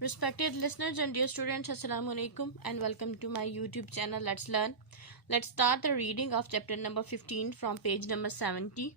Respected listeners and dear students, Assalamu alaikum and welcome to my YouTube channel Let's Learn. Let's start the reading of chapter number 15 from page number 70.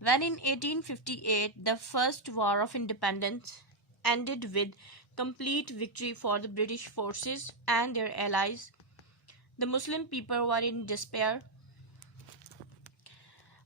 When in 1858 the first war of independence ended with complete victory for the British forces and their allies, the Muslim people were in despair.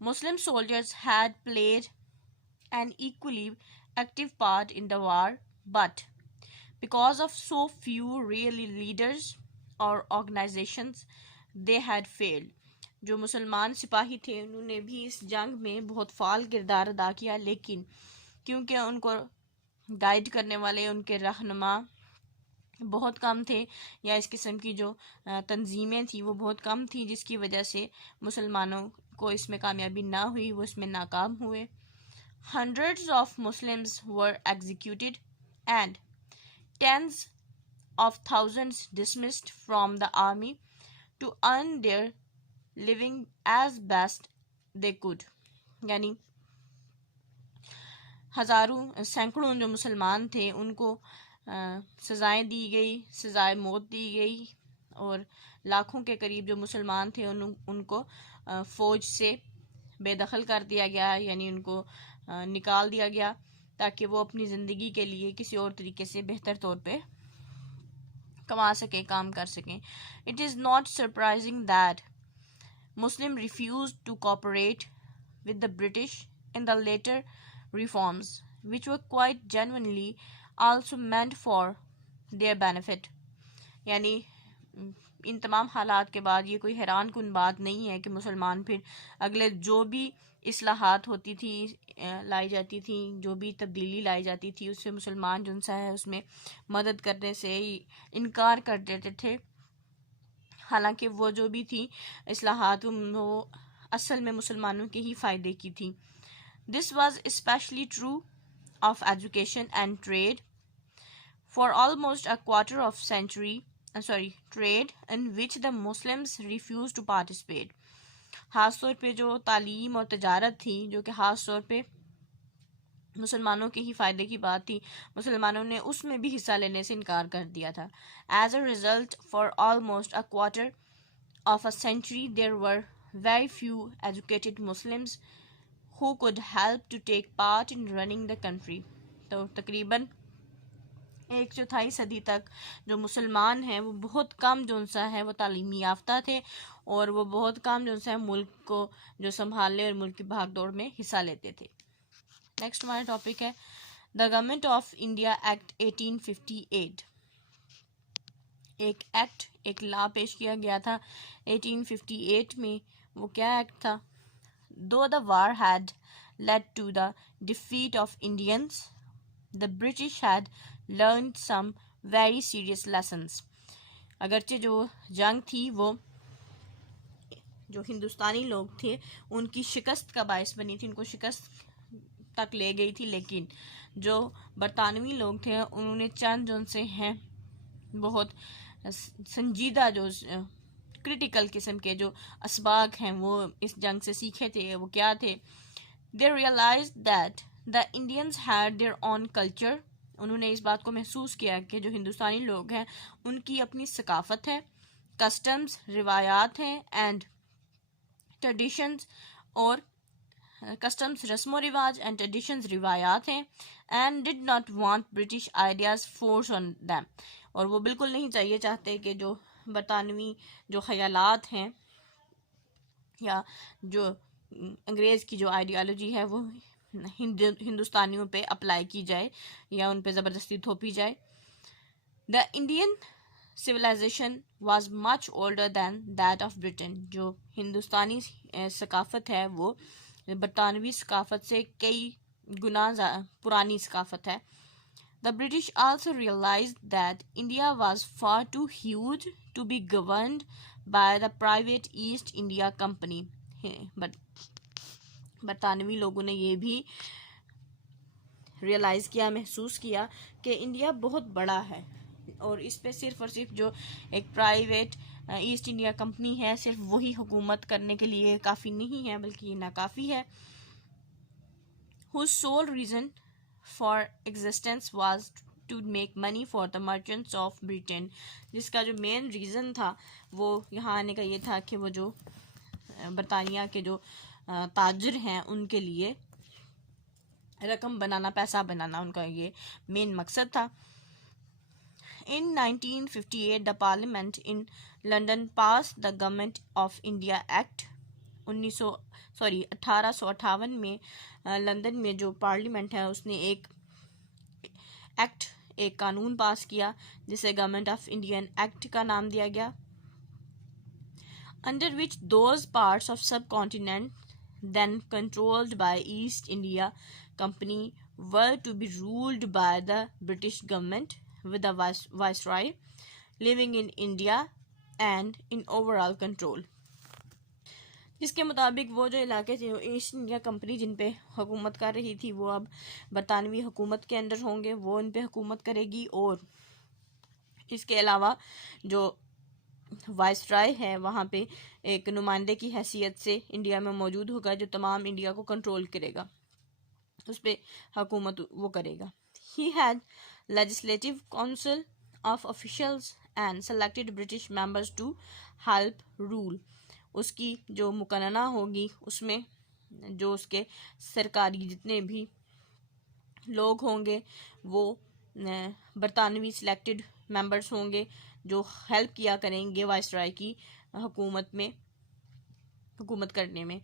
Muslim soldiers had played an equally active part in the war, but because of so few real leaders or organizations, they had failed. جو مسلمان سپاہی تھے انہوں نے بھی اس جنگ میں بہت فعال کردار ادا کیا، لیکن کیونکہ ان کو گائیڈ کرنے والے ان کے رہنما بہت کم تھے یا اس قسم کی جو تنظیمیں تھیں وہ بہت کم تھیں، جس کی وجہ سے مسلمانوں کو اس میں کامیابی نہ ہوئی، وہ اس میں ناکام ہوئے. Hundreds of Muslims were executed and tens of thousands dismissed from the army to earn their living as best they could. یعنی سینکڑوں جو مسلمان تھے ان کو سزائیں دی گئی، سزائے موت دی گئی، اور لاکھوں کے قریب جو مسلمان تھے ان کو فوج سے بے دخل کر دیا گیا، یعنی ان کو نکال دیا گیا تاکہ وہ اپنی زندگی کے لیے کسی اور طریقے سے بہتر طور پہ کما سکیں، کام کر سکیں. It is not surprising that Muslim refused to cooperate with the British in the later reforms, which were quite genuinely also meant for their benefit. یعنی ان تمام حالات کے بعد یہ کوئی حیران کن بات نہیں ہے کہ مسلمان پھر اگلے جو بھی اصلاحات ہوتی تھی، لائی جاتی تھیں، جو بھی تبدیلی لائی جاتی تھی، اس سے مسلمان جو سا ہے اس میں مدد کرنے سے انکار کر دیتے تھے، حالانکہ وہ جو بھی تھی اصلاحات وہ اصل میں مسلمانوں کے ہی فائدے کی تھی. This was especially true of education and trade. For almost a quarter of century, trade in which the Muslims refused to participate. خاص طور پہ جو تعلیم اور تجارت تھی جو کہ خاص طور پہ مسلمانوں کے ہی فائدے کی بات تھی، مسلمانوں نے اس میں بھی حصہ لینے سے انکار کر دیا تھا. As a result, for almost a quarter of a century, there were very few educated Muslims who could help to take part in running the country. تو تقریباً 1/4 صدی تک جو مسلمان ہیں وہ بہت کم جو سا ہے وہ تعلیمی یافتہ تھے، اور وہ بہت کم جو سا ہے ملک کو جو سنبھالنے اور ملک کی بھاگ دوڑ میں حصہ لیتے تھے. نیکسٹ ہمارا ٹاپک ہے the government of India act 1858. ایک لا پیش کیا گیا تھا 1858 میں. وہ کیا ایکٹ تھا؟ Though the war had led to the defeat of Indians, the British had learned some very serious lessons. اگرچہ جو جنگ تھی وہ جو ہندوستانی لوگ تھے ان کی شکست کا باعث بنی تھی، ان کو شکست تک لے گئی تھی، لیکن جو برطانوی لوگ تھے انہوں نے چند جو سے ہیں بہت سنجیدہ جو کرٹیکل قسم کے جو اسباق ہیں وہ اس جنگ سے سیکھے تھے. وہ کیا تھے؟ They realized that the Indians had their own culture. انہوں نے اس بات کو محسوس کیا کہ جو ہندوستانی لوگ ہیں ان کی اپنی ثقافت ہے، کسٹمز روایات ہیں، اینڈ ٹریڈیشنز اور کسٹمز رسم و رواج، اینڈ ٹریڈیشنز روایات ہیں، and did not want British ideas force on them. اور وہ بالکل نہیں چاہیے چاہتے کہ جو برطانوی جو خیالات ہیں یا جو انگریز کی جو آئیڈیالوجی ہے وہ ہندوستانیوں پہ اپلائی کی جائے یا ان پہ زبردستی تھوپی جائے. The Indian civilization was much older than that of Britain. جو ہندوستانی ثقافت ہے وہ برطانوی ثقافت سے کئی گنا پرانی ثقافت ہے. The British also realized that India was far too huge to be governed by the private East India Company. برطانوی لوگوں نے یہ بھی ریئلائز کیا, محسوس کیا کہ انڈیا بہت بڑا ہے اور اس پہ صرف اور صرف جو ایک پرائیویٹ ایسٹ انڈیا کمپنی ہے صرف وہی حکومت کرنے کے لیے کافی نہیں ہے بلکہ یہ ناکافی ہے. whose sole reason for existence was to make money for the merchants of Britain, جس کا جو مین ریزن تھا وہ یہاں آنے کا یہ تھا کہ وہ جو برطانیہ کے جو تاجر ہیں ان کے لیے رقم بنانا, پیسہ بنانا, ان کا یہ مین مقصد تھا. In 1958, the Parliament in London passed the Government of India Act. 1858 میں لندن میں جو پارلیمنٹ ہے اس نے ایک ایکٹ, ایک قانون پاس کیا جسے گورنمنٹ آف انڈین ایکٹ کا نام دیا گیا. Under which those parts of subcontinent then controlled by East India Company were to be ruled by the British government with the viceroy living in India and in overall control. جس کے مطابق وہ جو علاقے تھے ایسٹ انڈیا کمپنی جن پہ حکومت کر رہی تھی وہ اب برطانوی حکومت کے اندر ہوں گے, وہ ان پہ حکومت کرے گی. اور اس کے علاوہ جو وائسرائے ہے وہاں پہ ایک نمائندے کی حیثیت سے انڈیا میں موجود ہوگا جو تمام انڈیا کو کنٹرول کرے گا, اس پہ حکومت وہ کرے گا. He had legislative council of officials and selected British members to help rule. اس کی جو مقننہ ہوگی اس میں جو اس کے سرکاری جتنے بھی لوگ ہوں گے وہ برطانوی سلیکٹڈ ممبرس ہوں گے جو ہیلپ کیا کریں گے وائسرائے کی حکومت کرنے میں.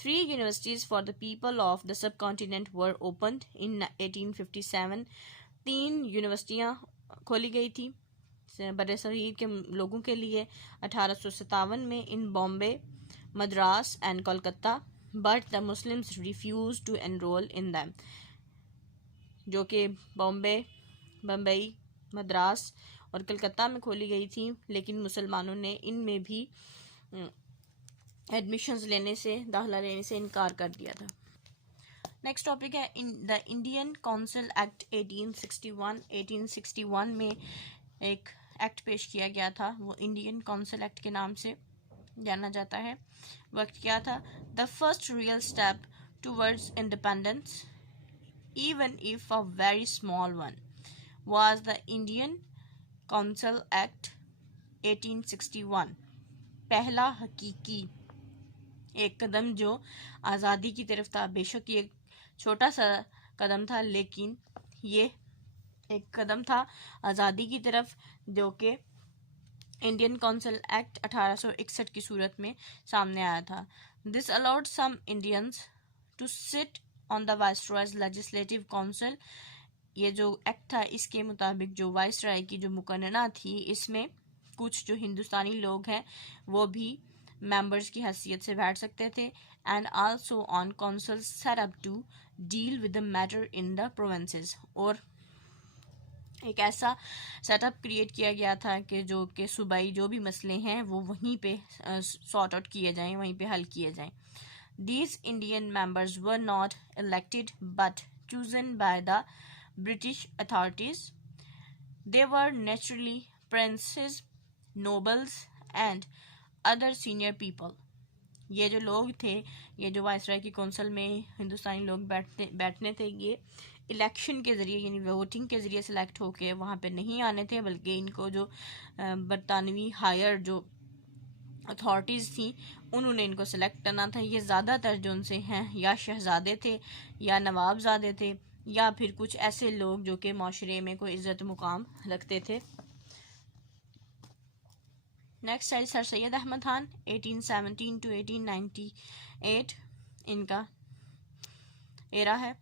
3 universities for the people of the subcontinent were opened in 1857. 3 یونیورسٹیاں کھولی گئی تھی بر صغیر کے لوگوں کے لیے 1857 میں in Bombay, Madras and Kolkata, but the Muslims refused to enroll in them. جو کہ بمبئی, مدراس اور کلکتہ میں کھولی گئی تھی لیکن مسلمانوں نے ان میں بھی ایڈمیشنز لینے سے, داخلہ لینے سے انکار کر دیا تھا. نیکسٹ ٹاپک ہے دا انڈین کونسل ایکٹ 1861. 1861 میں ایک ایکٹ پیش کیا گیا تھا, وہ انڈین کونسل ایکٹ کے نام سے جانا جاتا ہے. وقت کیا تھا, the first real step towards independence even if a very small one was the Indian Council Act 1861. پہلا حقیقی ایک قدم جو آزادی کی طرف تھا, بے شک یہ چھوٹا سا قدم تھا لیکن یہ ایک قدم تھا آزادی کی طرف جو کہ انڈین کونسل ایکٹ 1861 کی صورت میں سامنے آیا تھا. This allowed some Indians to sit on the Viceroy's Legislative Council. یہ جو ایکٹ تھا اس کے مطابق جو وائسرائے کی جو مقننہ تھی اس میں کچھ جو ہندوستانی لوگ ہیں وہ بھی ممبرز کی حیثیت سے بیٹھ سکتے تھے. And also on councils set up to deal with the matter in the provinces. اور ایک ایسا سیٹ اپ کریٹ کیا گیا تھا کہ جو کہ صوبائی جو بھی مسئلے ہیں وہ وہیں پہ سارٹ آؤٹ کیے جائیں, وہیں پہ حل کیے جائیں. These Indian members were not elected but chosen by the British authorities. They were naturally princes, nobles and other senior people. یہ جو لوگ تھے, یہ جو وائسرائے کی کونسل میں ہندوستانی لوگ بیٹھنے تھے, یہ الیکشن کے ذریعے یعنی ووٹنگ کے ذریعے سلیکٹ ہو کے وہاں پہ نہیں آنے تھے بلکہ ان کو جو برطانوی ہائر جو اتھارٹیز تھیں انہوں نے ان کو سلیکٹ کرنا تھا. یہ زیادہ تر جو ان سے ہیں یا شہزادے تھے یا نواب زادے تھے یا پھر کچھ ایسے لوگ جو کہ معاشرے میں کوئی عزت مقام رکھتے تھے. نیکسٹ ہے سر سید احمد خان 1817 to 1898 ان کا ایرا ہے.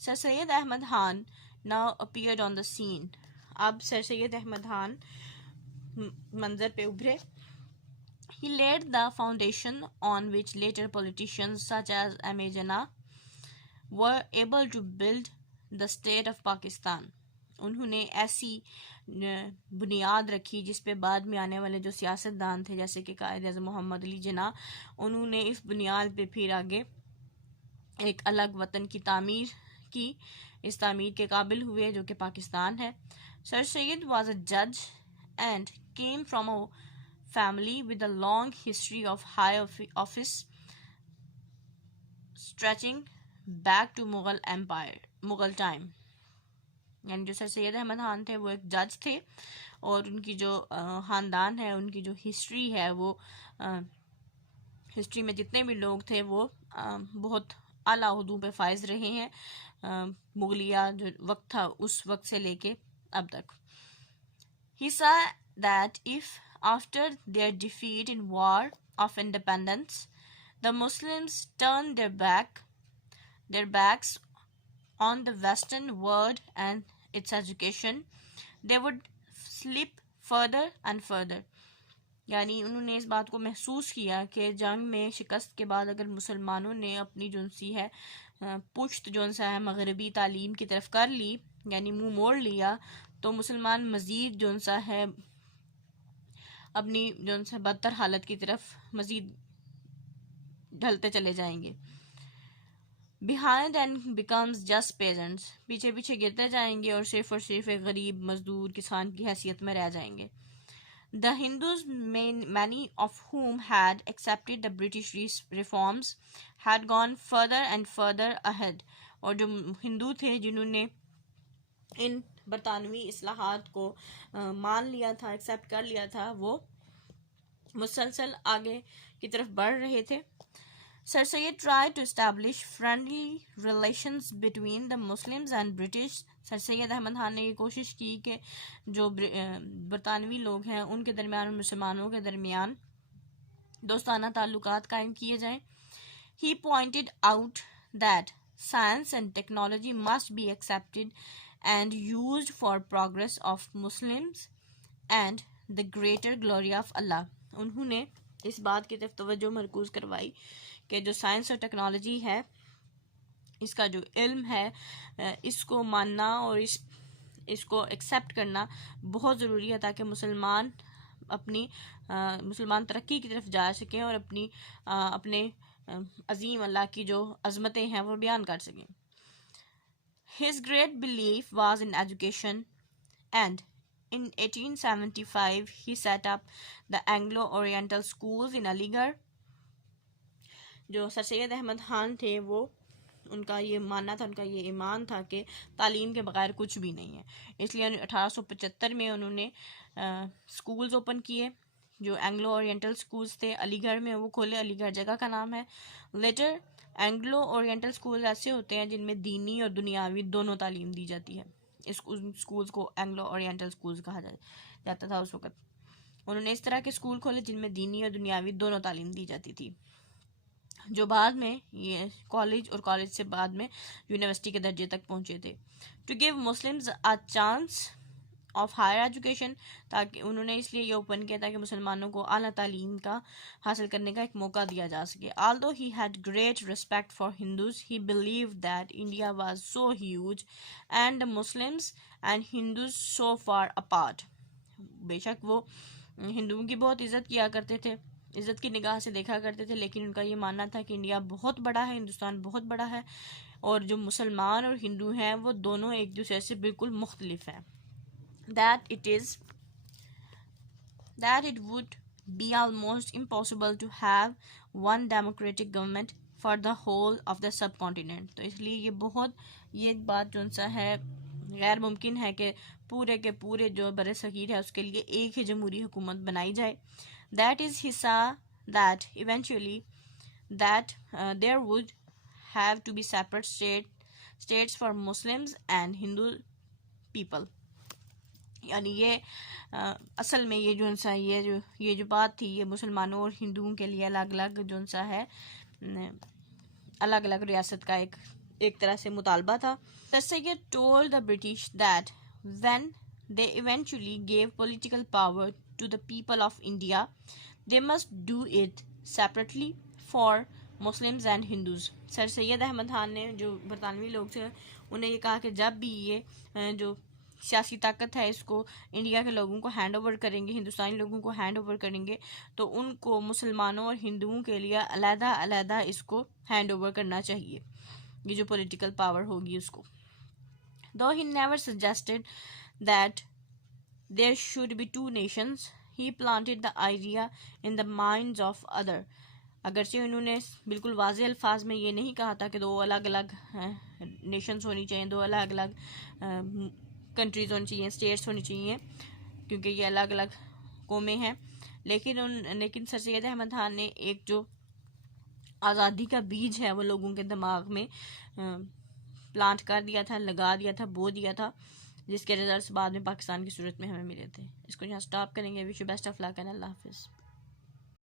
سر سید Ahmad Khan now appeared on the scene. اب سر سید احمد خان منظر پہ ابھرے. He laid the foundation on which later politicians such as M.A. Jinnah were able to build the state of Pakistan. انہوں نے ایسی بنیاد رکھی جس پہ بعد میں آنے والے جو سیاستدان تھے جیسے کہ قائد اعظم محمد علی جناح, انہوں نے اس بنیاد پہ پھر آگے ایک الگ وطن کی تعمیر کی اس تعمیر کے قابل ہوئے جو کہ پاکستان ہے. سر سید was a judge and came from a family with a long history of high office stretching back to Mughal time. یعنی جو سر سید احمد خان تھے وہ ایک جج تھے اور ان کی جو خاندان ہے ان کی جو ہسٹری ہے وہ ہسٹری میں جتنے بھی لوگ تھے وہ بہت اعلیٰ عہدوں پہ فائز رہے ہیں مغلیہ جو وقت تھا اس وقت سے لے کے اب تک. He said that if after their defeat in war of independence the Muslims turned their backs on the Western world and its education, they would slip further and further. یعنی انہوں نے اس بات کو محسوس کیا کہ جنگ میں شکست کے بعد اگر مسلمانوں نے اپنی جونسی ہے پشت جونسا ہے مغربی تعلیم کی طرف کر لی یعنی منہ موڑ لیا تو مسلمان مزید جونسا ہے اپنی جونسا بدتر حالت کی طرف مزید ڈھلتے چلے جائیں گے. behind and becomes just peasants. پیچھے پیچھے گرتے جائیں گے اور صرف ایک غریب مزدور کسان کی حیثیت میں رہ جائیں گے. The Hindus, many of whom had accepted the British reforms, had gone further and further ahead. اور جو ہندو تھے جنہوں نے ان برطانوی اصلاحات کو مان لیا تھا ایکسیپٹ کر لیا تھا وہ مسلسل آگے کی طرف بڑھ رہے تھے. Sir Syed tried to establish friendly relations between the Muslims and British. سر سید احمد خان نے یہ کوشش کی کہ جو برطانوی لوگ ہیں ان کے درمیان اور مسلمانوں کے درمیان دوستانہ تعلقات قائم کیے جائیں. He pointed out that science and technology must be accepted and used for progress of Muslims and the greater glory of Allah. انہوں نے اس بات کی طرف توجہ مرکوز کروائی کہ جو سائنس اور ٹیکنالوجی ہے اس کا جو علم ہے اس کو ماننا اور اس کو ایکسیپٹ کرنا بہت ضروری ہے تاکہ مسلمان ترقی کی طرف جا سکیں اور اپنے عظیم اللہ کی جو عظمتیں ہیں وہ بیان کر سکیں. His great belief was in education and in 1875 he set up the Anglo-Oriental schools in Aligarh. جو سر سید احمد خان تھے وہ ان کا یہ ماننا تھا ان کا یہ ایمان تھا کہ تعلیم کے بغیر کچھ بھی نہیں ہے. اس لیے 1875 میں انہوں نے سکولز اوپن کیے جو اینگلو اورینٹل سکولز تھے علی گڑھ میں وہ کھولے. علی گڑھ جگہ کا نام ہے. لیٹر اینگلو اورینٹل سکولز ایسے ہوتے ہیں جن میں دینی اور دنیاوی دونوں تعلیم دی جاتی ہے. اس سکولز کو اینگلو اورینٹل سکولز کہا جاتا تھا اس وقت. انہوں نے اس طرح کے سکول کھولے جن میں دینی اور دنیاوی دونوں تعلیم دی جاتی تھی جو بعد میں یہ کالج اور کالج سے بعد میں یونیورسٹی کے درجے تک پہنچے تھے. To give Muslims a chance of higher education تاکہ انہوں نے اس لیے یہ اوپن کیا تاکہ مسلمانوں کو اعلیٰ تعلیم کا حاصل کرنے کا ایک موقع دیا جا سکے. although he had great respect for Hindus, he believed that India was so huge and the Muslims and Hindus so far apart. بے شک وہ ہندوؤں کی بہت عزت کیا کرتے تھے عزت کی نگاہ سے دیکھا کرتے تھے لیکن ان کا یہ ماننا تھا کہ انڈیا بہت بڑا ہے ہندوستان بہت بڑا ہے اور جو مسلمان اور ہندو ہیں وہ دونوں ایک دوسرے سے بالکل مختلف ہیں. that it would be almost impossible to have one democratic government for the whole of the subcontinent. تو اس لیے یہ بات جو سا ہے غیر ممکن ہے کہ پورے کے پورے جو بر صغیر ہے اس کے لیے ایک ہی جمہوری حکومت بنائی جائے. That is he saw that eventually there would have to be separate states for Muslims and Hindu people. یعنی یہ اصل میں یہ جو سا یہ جو بات تھی یہ مسلمانوں اور ہندوؤں کے لیے الگ الگ جو سا ہے الگ الگ ریاست کا ایک طرح سے مطالبہ تھا. Sir Syed told the British that when they eventually gave political power to the people of India, they must do it separately for Muslims and Hindus. سر سید احمد خان نے جو برطانوی لوگ تھے انہیں یہ کہا کہ جب بھی یہ جو سیاسی طاقت ہے اس کو انڈیا کے لوگوں کو ہینڈ اوور کریں گے ہندوستانی لوگوں کو ہینڈ اوور کریں گے تو ان کو مسلمانوں اور ہندوؤں کے لیے علیحدہ اس کو ہینڈ اوور کرنا چاہیے یہ جو پولیٹیکل پاور ہوگی اس کو. Though he never suggested that there should be two nations, he planted the idea in the minds of others. اگرچہ انہوں نے بالکل واضح الفاظ میں یہ نہیں کہا تھا کہ دو الگ الگ نیشنز ہونی چاہیے، دو الگ الگ کنٹریز ہونی چاہیے، اسٹیٹس ہونی چاہیے، کیونکہ یہ الگ الگ قومیں ہیں، لیکن سر سید احمد خان نے ایک جو آزادی کا بیج ہے وہ لوگوں کے دماغ میں پلانٹ کر دیا تھا، لگا دیا تھا، بو دیا تھا، جس کے ریزلٹس بعد میں پاکستان کی صورت میں ہمیں ملے تھے. اس کو یہاں سٹاپ کریں گے. Wish you best of luck and اللہ حافظ.